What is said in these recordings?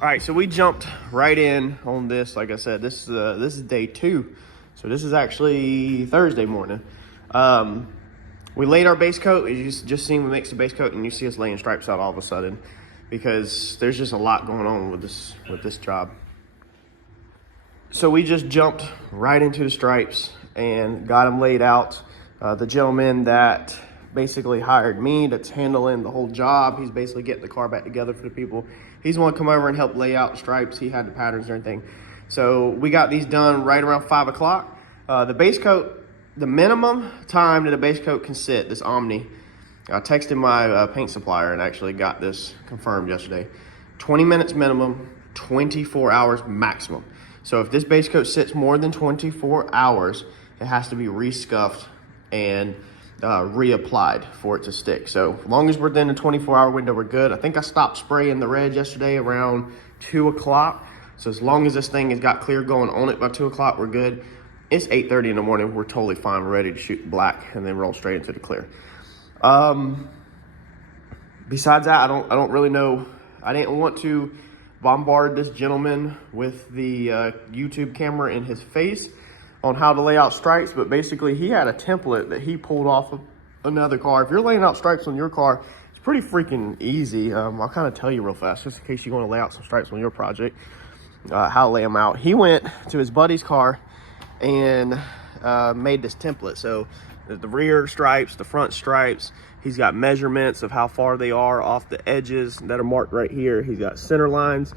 All right, so we jumped right in on this. Like I said, this is day 2. So this is actually Thursday morning. We laid our base coat. You just seen we mixed the base coat, and you see us laying stripes out all of a sudden because there's just a lot going on with this job. So we just jumped right into the stripes and got them laid out. The gentleman that basically hired me, that's handling the whole job, he's basically getting the car back together for the people. He's the one to come over and help lay out the stripes. He had the patterns and everything. So we got these done right around 5 o'clock. The base coat, the minimum time that a base coat can sit, this Omni, I texted my paint supplier and actually got this confirmed yesterday. 20 minutes minimum, 24 hours maximum. So if this base coat sits more than 24 hours, it has to be re-scuffed and reapplied for it to stick. So as long as we're within a 24-hour window, we're good. I think I stopped spraying the red yesterday around 2 o'clock. So as long as this thing has got clear going on it by 2 o'clock, we're good. It's 8:30 in the morning. We're totally fine. We're ready to shoot black and then roll straight into the clear. Besides that, I don't really know. I didn't want to bombard this gentleman with the YouTube camera in his face on how to lay out stripes, but basically he had a template that he pulled off of another car. If you're laying out stripes on your car, it's pretty freaking easy. I'll kind of tell you real fast, just in case you want to lay out some stripes on your project, how to lay them out. He went to his buddy's car and made this template. So the rear stripes, the front stripes, he's got measurements of how far they are off the edges that are marked right here. He's got center lines,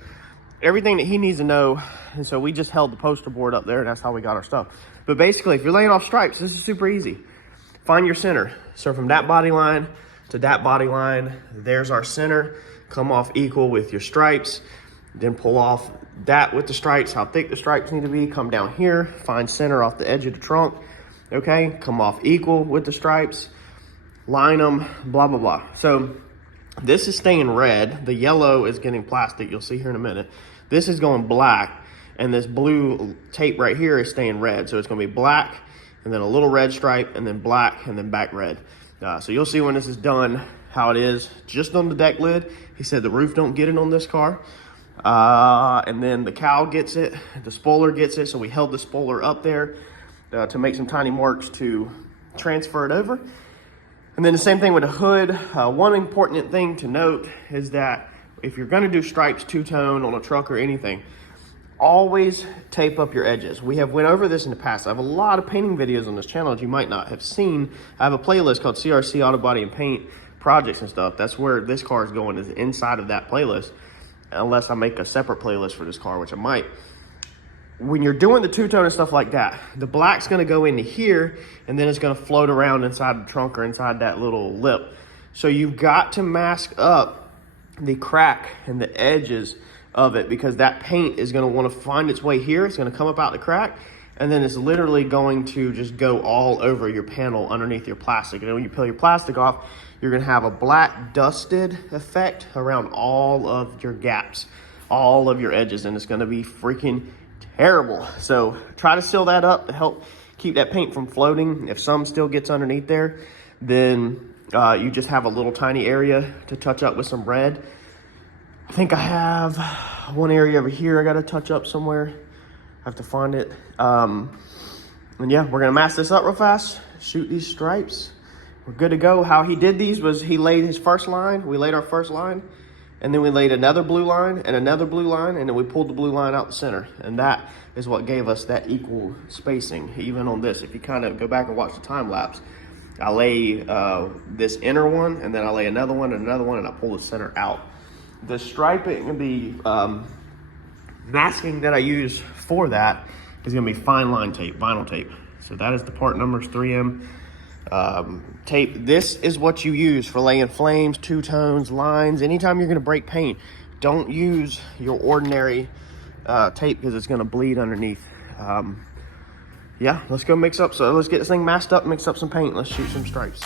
everything that he needs to know. And so we just held the poster board up there, and that's how we got our stuff. But basically, if you're laying off stripes, this is super easy. Find your center. So from that body line to that body line, there's our center. Come off equal with your stripes. Then pull off that with the stripes, how thick the stripes need to be. Come down here, find center off the edge of the trunk. Okay, come off equal with the stripes. Line them, blah, blah, blah. So this is staying red. The yellow is getting plastic. You'll see here in a minute. This is going black, and this blue tape right here is staying red. So it's going to be black, and then a little red stripe, and then black, and then back red. So you'll see when this is done how it is just on the deck lid. He said the roof don't get it on this car. And then the cowl gets it, the spoiler gets it. So we held the spoiler up there to make some tiny marks to transfer it over. And then the same thing with the hood. One important thing to note is that if you're gonna do stripes two-tone on a truck or anything, always tape up your edges. We have went over this in the past. I have a lot of painting videos on this channel that you might not have seen. I have a playlist called CRC Autobody Paint projects and stuff. That's where this car is going, is inside of that playlist, unless I make a separate playlist for this car, which I might. When you're doing the two-tone and stuff like that, the black's gonna go into here, and then it's gonna float around inside the trunk or inside that little lip. So you've got to mask up the crack and the edges of it, because that paint is gonna wanna find its way here. It's gonna come up out the crack, and then it's literally going to just go all over your panel underneath your plastic. And then when you peel your plastic off, you're gonna have a black dusted effect around all of your gaps, all of your edges, and it's gonna be freaking terrible. So try to seal that up to help keep that paint from floating. If some still gets underneath there, then you just have a little tiny area to touch up with some red. I think I have one area over here I got to touch up somewhere. I have to find it. And yeah, we're gonna mask this up real fast, shoot these stripes. We're good to go. How he did these was he laid his first line, we laid our first line, and then we laid another blue line and another blue line, and then we pulled the blue line out the center. And that is what gave us that equal spacing. Even on this, if you kind of go back and watch the time lapse, I lay this inner one, and then I lay another one and another one, and I pull the center out. The striping, the masking that I use for that is gonna be fine line tape, vinyl tape. So that is the part numbers 3M tape. This is what you use for laying flames, two-tones, lines. Anytime you're gonna break paint, don't use your ordinary tape, because it's gonna bleed underneath. Yeah, let's go mix up. So let's get this thing masked up, mix up some paint. Let's shoot some stripes.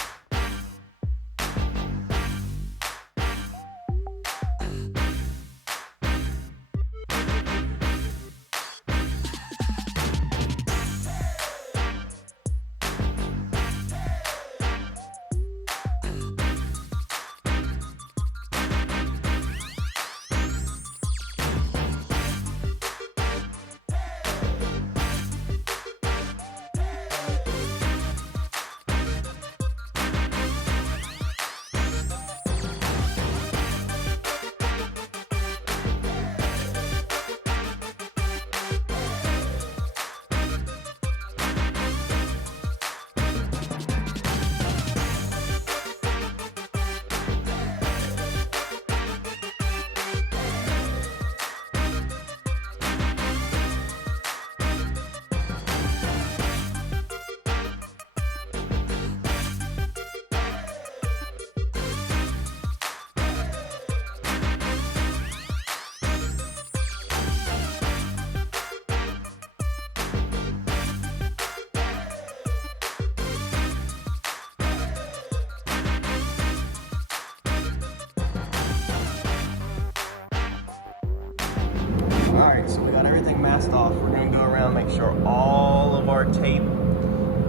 Alright, so we got everything masked off. We're going to go around, make sure all of our tape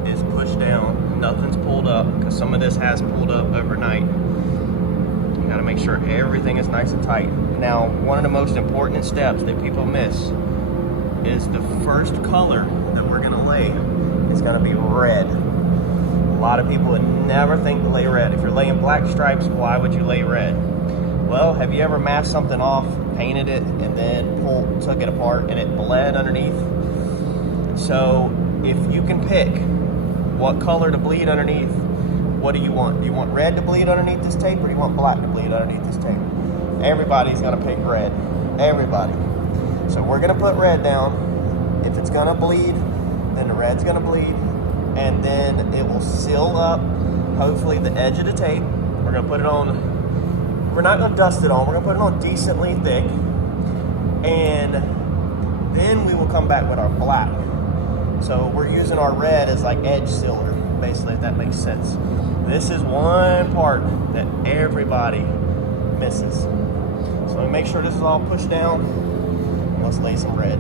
is pushed down. Nothing's pulled up, because some of this has pulled up overnight. You got to make sure everything is nice and tight. Now, one of the most important steps that people miss is the first color that we're going to lay is going to be red. A lot of people would never think to lay red. If you're laying black stripes, why would you lay red? Well, have you ever masked something off, painted it, and then took it apart and it bled underneath? So if you can pick what color to bleed underneath, what do you want? Do you want red to bleed underneath this tape, or do you want black to bleed underneath this tape? Everybody's gonna pick red, everybody. So we're gonna put red down. If it's gonna bleed, then the red's gonna bleed, and then it will seal up, hopefully, the edge of the tape. We're gonna put it on, we're not gonna dust it on, we're gonna put it on decently thick, and then we will come back with our black. So we're using our red as like edge sealer, basically, if that makes sense. This is one part that everybody misses. So make sure this is all pushed down. Let's lay some red.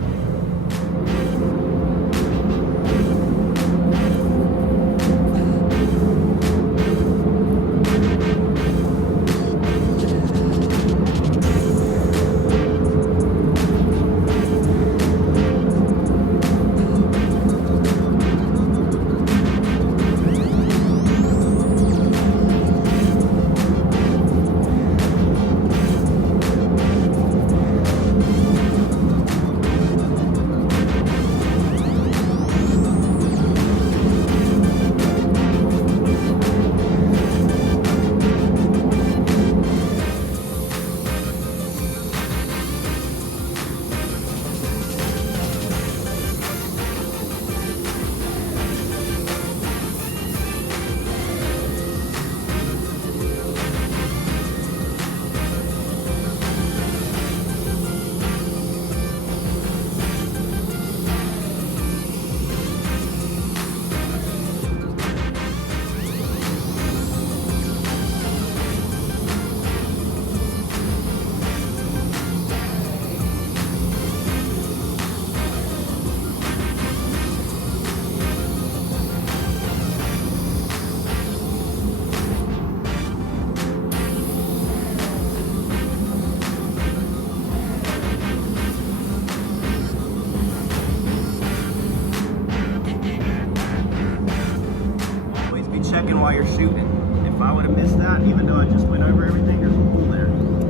Checking while you're shooting. If I would have missed that, even though I just went over everything, there's a hole there.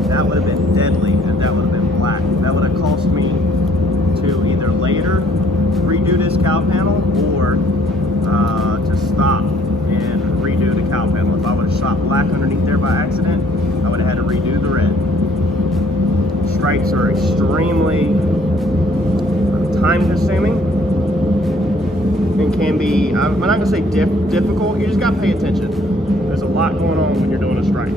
That would have been deadly, and that would have been black. That would have cost me to either later redo this cow panel, or to stop and redo the cow panel. If I would have shot black underneath there by accident, I would have had to redo the red. Stripes are extremely time consuming and can be, I'm not gonna say difficult, you just gotta pay attention. There's a lot going on when you're doing a stripe.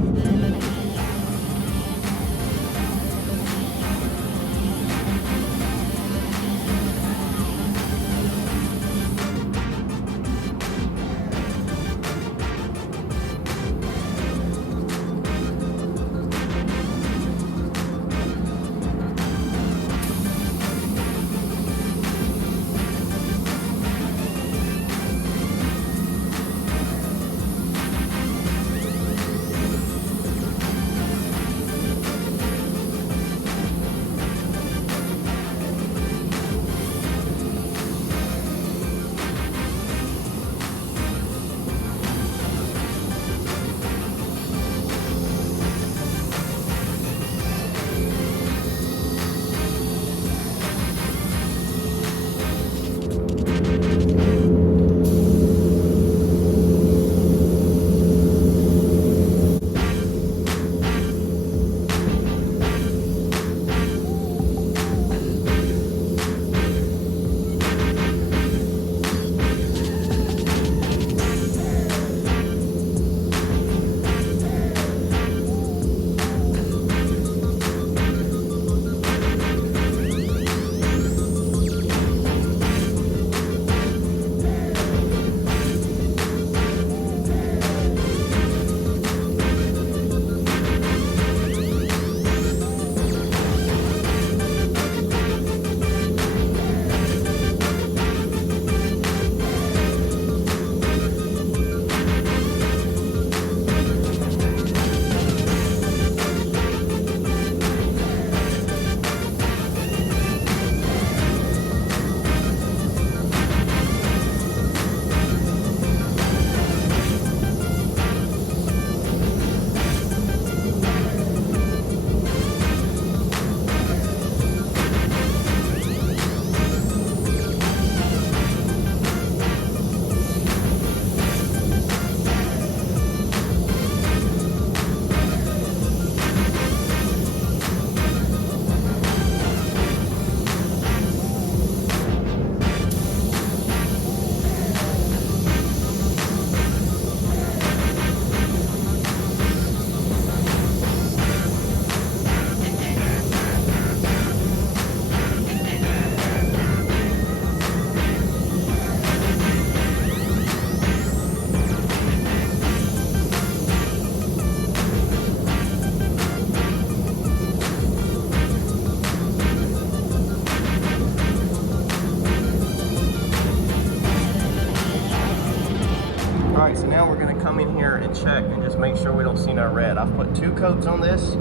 in here and check and just make sure we don't see no red. I've put 2 coats on this,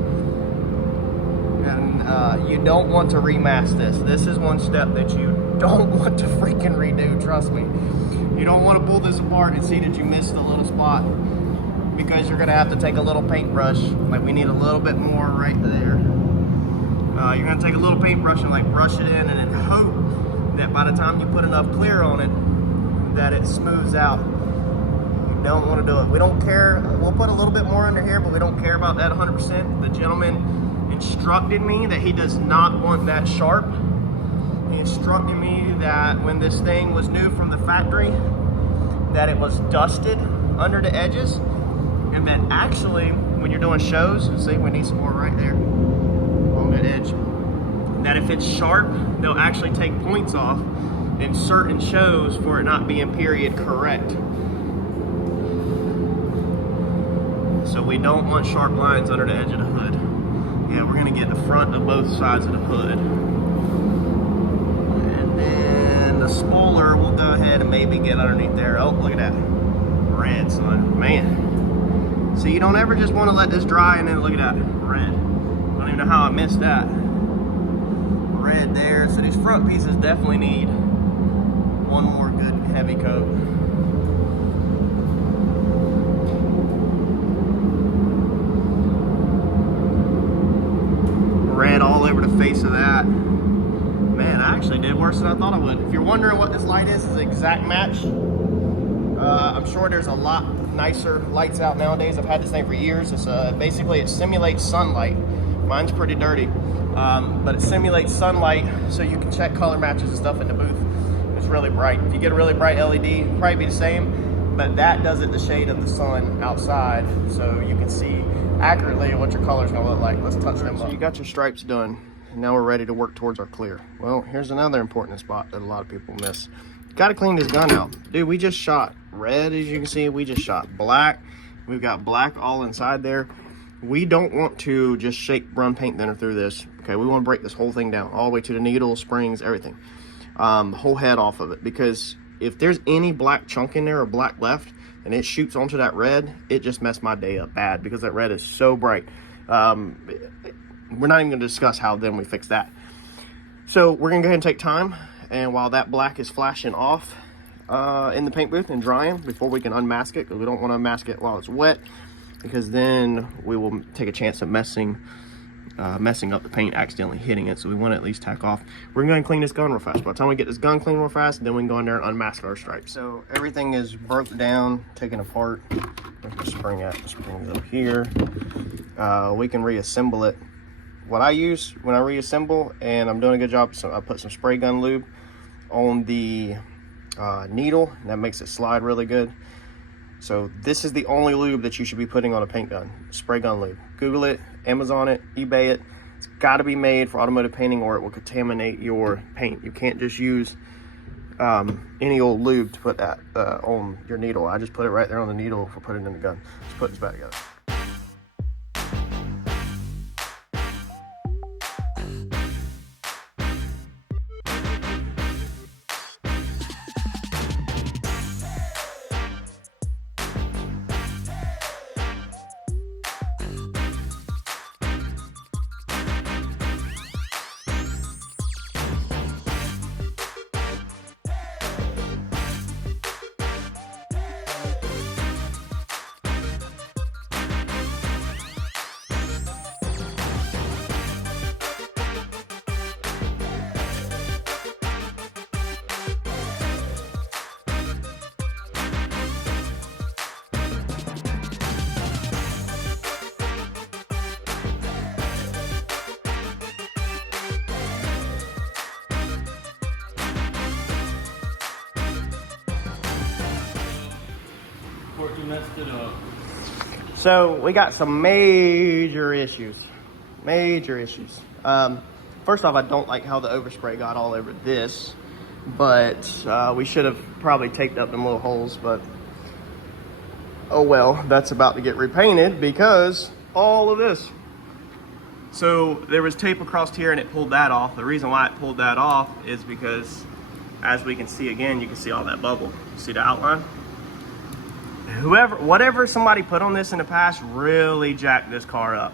and you don't want to remask this. This is one step that you don't want to freaking redo, trust me. You don't want to pull this apart and see that you missed a little spot, because you're gonna have to take a little paintbrush. Like, we need a little bit more right there. You're gonna take a little paintbrush and like brush it in, and then hope that by the time you put enough clear on it, that it smooths out. You don't want to do it. We don't care. We'll put a little bit more under here, but we don't care about that 100%. The gentleman instructed me that he does not want that sharp. He instructed me that when this thing was new from the factory, that it was dusted under the edges, and that actually when you're doing shows, see, we need some more right there on that edge, that if it's sharp, they'll actually take points off in certain shows for it not being period correct. So we don't want sharp lines under the edge of the hood. Yeah, we're gonna get the front of both sides of the hood. And then the spoiler, we'll go ahead and maybe get underneath there. Oh, look at that. Red, son, man. So you don't ever just wanna let this dry and then look at that, red. I don't even know how I missed that. Red there, so these front pieces definitely need one more good heavy coat. Red all over the face of that. Man, I actually did worse than I thought I would. If you're wondering what this light is, it's an exact match. I'm sure there's a lot nicer lights out nowadays. I've had this thing for years. It's basically, it simulates sunlight. Mine's pretty dirty, but it simulates sunlight so you can check color matches and stuff in the booth. It's really bright. If you get a really bright LED, it'll probably be the same, but that does it the shade of the sun outside, so you can see accurately what your color's gonna look like. Let's touch them up. So you got your stripes done, and now we're ready to work towards our clear. Well, here's another important spot that a lot of people miss. You gotta clean this gun out. Dude, we just shot red, as you can see. We just shot black. We've got black all inside there. We don't want to just shake run paint thinner through this. Okay, we want to break this whole thing down all the way to the needle, springs, everything. Whole head off of it, because if there's any black chunk in there or black left and it shoots onto that red, it just messed my day up bad, because that red is so bright. We're not even going to discuss how then we fix that. So we're going to go ahead and take time, and while that black is flashing off in the paint booth and drying, before we can unmask it, because we don't want to unmask it while it's wet, because then we will take a chance of messing up the paint, accidentally hitting it. So we want to at least tack off. We're going to clean this gun real fast. By the time we get this gun clean real fast, then we can go in there and unmask our stripes. So everything is broke down, taken apart. Where's the spring at? The spring's up here. We can reassemble it. What I use when I reassemble, and I'm doing a good job, so I put some spray gun lube on the needle, and that makes it slide really good. So this is the only lube that you should be putting on a paint gun, spray gun lube. Google it, Amazon it, eBay it. It's got to be made for automotive painting, or it will contaminate your paint. You can't just use any old lube to put that on your needle. I just put it right there on the needle for putting it in the gun. Let's put this back together. You messed it up. So we got some major issues. First off, I don't like how the overspray got all over this, but we should have probably taped up them little holes, but oh well, that's about to get repainted because all of this. So there was tape across here and it pulled that off. The reason why it pulled that off is because, as we can see again, you can see all that bubble. See the outline? whatever somebody put on this in the past really jacked this car up.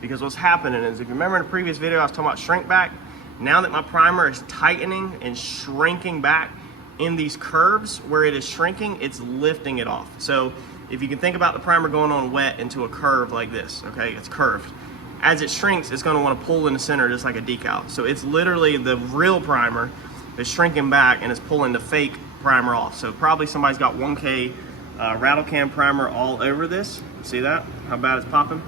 Because what's happening is, if you remember in the previous video, I was talking about shrink back. Now that my primer is tightening and shrinking back in these curves where it is shrinking, it's lifting it off. So if you can think about the primer going on wet into a curve like this, okay, it's curved. As it shrinks, it's gonna wanna pull in the center just like a decal. So it's literally the real primer is shrinking back and it's pulling the fake primer off. So probably somebody's got 1K rattle can primer all over this. See that? How bad it's popping?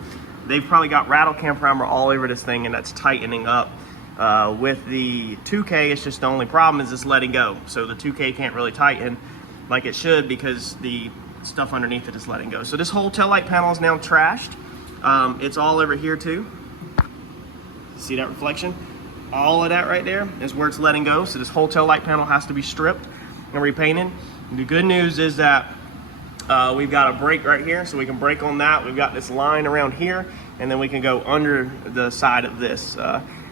They've probably got rattle can primer all over this thing, and that's tightening up. With the 2K, it's just the only problem is it's letting go. So the 2K can't really tighten like it should because the stuff underneath it is letting go. So this whole taillight panel is now trashed. It's all over here too. See that reflection? All of that right there is where it's letting go. So this whole taillight panel has to be stripped and repainted. And the good news is that we've got a brake right here, so we can brake on that. We've got this line around here, and then we can go under the side of this.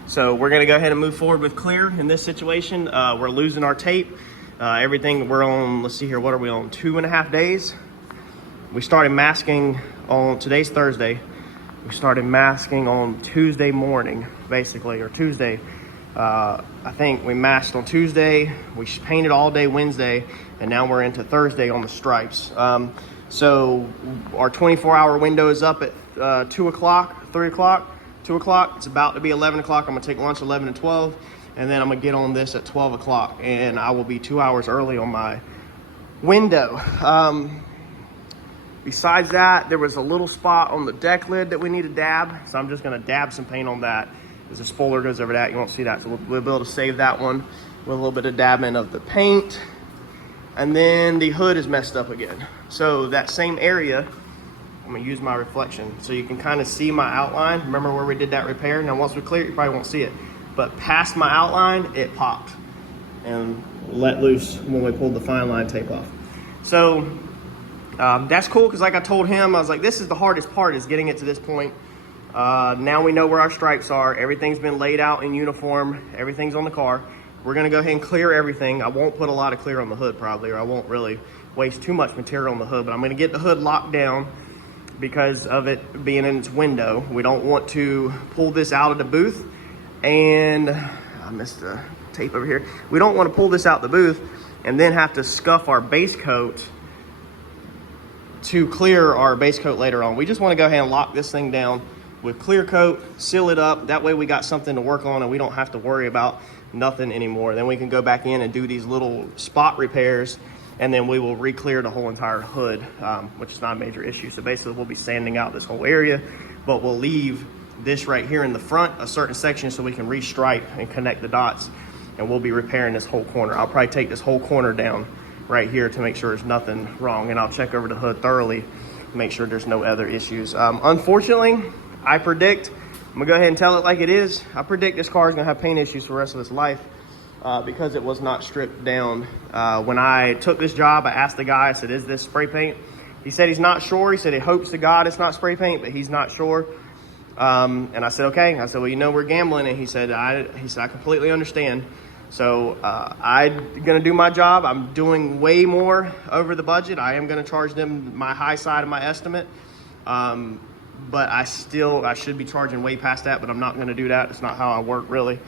So we're gonna go ahead and move forward with clear in this situation. We're losing our tape. Everything we're on, let's see here, what are we on? 2.5 days. We started masking on, today's Thursday. We started masking on Tuesday morning, basically, or Tuesday. I think we masked on Tuesday, we painted all day Wednesday, and now we're into Thursday on the stripes. So our 24-hour window is up at 2 o'clock, 3 o'clock, 2 o'clock. It's about to be 11 o'clock. I'm gonna take lunch 11 to 12, and then I'm gonna get on this at 12 o'clock, and I will be 2 hours early on my window. Besides that, there was a little spot on the deck lid that we need to dab, so I'm just gonna dab some paint on that. As the spoiler goes over that, you won't see that, so we'll be able to save that one with a little bit of dabbing of the paint. And then the hood is messed up again. So that same area, I'm gonna use my reflection so you can kind of see my outline. Remember where we did that repair? Now once we clear it, you probably won't see it. But past my outline, it popped and let loose when we pulled the fine line tape off. So that's cool, because like I told him, I was like, this is the hardest part, is getting it to this point. Now we know where our stripes are. Everything's been laid out in uniform. Everything's on the car. We're gonna go ahead and clear everything. I won't put a lot of clear on the hood probably, or I won't really waste too much material on the hood, but I'm gonna get the hood locked down because of it being in its window. We don't want to pull this out of the booth, and I missed the tape over here. We don't want to pull this out the booth and then have to scuff our base coat to clear our base coat later on. We just want to go ahead and lock this thing down with clear coat, seal it up. That way we got something to work on and we don't have to worry about nothing anymore. Then we can go back in and do these little spot repairs, and then we will re-clear the whole entire hood, which is not a major issue. So basically we'll be sanding out this whole area, but we'll leave this right here in the front, a certain section, so we can restripe and connect the dots, and we'll be repairing this whole corner. I'll probably take this whole corner down right here to make sure there's nothing wrong, and I'll check over the hood thoroughly, make sure there's no other issues. Unfortunately, I predict, I'm gonna go ahead and tell it like it is, I predict this car is gonna have paint issues for the rest of its life because it was not stripped down. When I took this job, I asked the guy, I said, is this spray paint? He said he's not sure. He said he hopes to God it's not spray paint, but he's not sure. And I said, okay. I said, well, you know, we're gambling. And he said, I completely understand. So I'm gonna do my job. I'm doing way more over the budget. I am gonna charge them my high side of my estimate. But I should be charging way past that, but I'm not gonna do that. It's not how I work, really.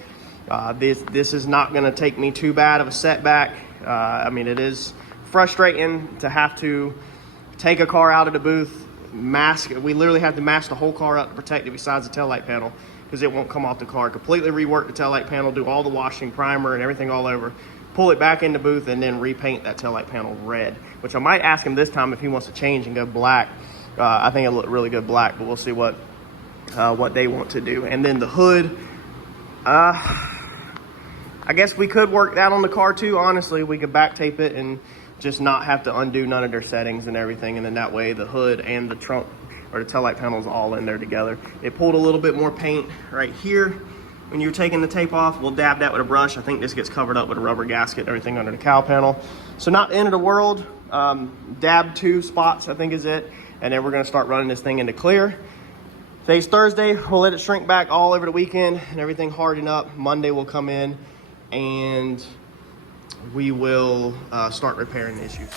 This is not gonna take me too bad of a setback. I mean, it is frustrating to have to take a car out of the booth, mask, we literally have to mask the whole car up to protect it besides the taillight panel, because it won't come off the car. Completely rework the taillight panel, do all the washing, primer, and everything all over, pull it back in the booth, and then repaint that taillight panel red, which I might ask him this time if he wants to change and go black. I think it'll look really good black, but we'll see what they want to do. And then the hood, I guess we could work that on the car too, honestly. We could back tape it and just not have to undo none of their settings and everything, and then that way the hood and the trunk or the taillight panel is all in there together. It pulled a little bit more paint right here when you're taking the tape off. We'll dab that with a brush. I think this gets covered up with a rubber gasket and everything under the cowl panel. So not the end of the world. Dab 2 spots, I think is it. And then we're gonna start running this thing into clear. Today's Thursday. We'll let it shrink back all over the weekend and everything harden up. Monday we'll come in and we will start repairing the issues.